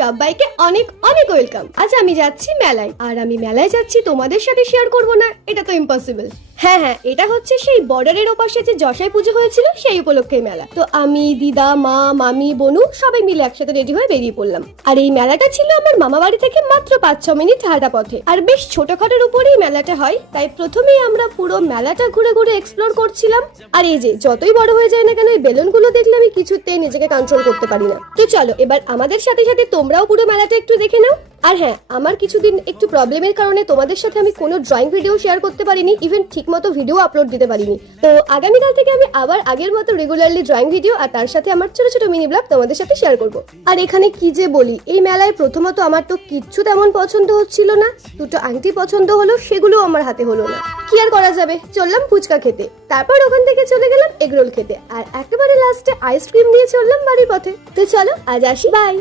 সবাইকে অনেক অনেক ওয়েলকাম। আজ আমি যাচ্ছি মেলায়, আর আমি মেলায় যাচ্ছি তোমাদের সাথে শেয়ার করব না, এটা তো ইম্পসিবল। হ্যাঁ, এটা হচ্ছে সেই বর্ডারের ওপাশে যে জশাই পুজো হয়েছিল সেই উপলক্ষে মেলা। তো আমি, দিদা, মা, মামি, বনু সবাই মিলে একসাথে রেডি হয়ে বেরিয়ে পড়লাম। আর এই মেলাটা ছিল আমার মামা বাড়ি থেকে মাত্র 5-6 মিনিট হাঁটা পথে, আর বেশ ছোটখাটোর উপরেই মেলাটা হয়। তাই প্রথমেই আমরা পুরো মেলাটা ঘুরে ঘুরে এক্সপ্লোর করছিলাম। আর এই যে যতই বড় হয়ে যায় না কেন, এই বেলুনগুলো দেখলে আমি কিছুতেই নিজেকে কন্ট্রোল করতে পারি না। তো চলো এবার আমাদের সাথে সাথে তোমরাও পুরো মেলাটা একটু দেখে নাও। আর হ্যাঁ, আমার কিছুদিন একটু প্রবলেমের কারণে তোমাদের সাথে আমি কোনো ড্রয়িং ভিডিও শেয়ার করতে পারিনি, ইভেন ঠিকমতো ভিডিও আপলোড দিতে পারিনি। তো আগামীকাল থেকে আমি আবার আগের মতো রেগুলারলি ড্রয়িং ভিডিও আর তার সাথে আমার ছোট ছোট মিনি ব্লগ তোমাদের সাথে শেয়ার করব। আর এখানে কি যে বলি, এই মেলায় প্রথমত আমার তো কিচ্ছু তেমন পছন্দ হচ্ছিল না। দুটো আংটি পছন্দ হলো, সেগুলো আমার হাতে হলো না। কি আর করা যাবে, চললাম ফুচকা খেতে, তারপর ওখান থেকে চলে গেলাম এগরোল খেতে, আর একেবারে লাস্টে আইসক্রিম নিয়ে চললাম বাড়ির পথে। তো চলো আজ আসি, বাই।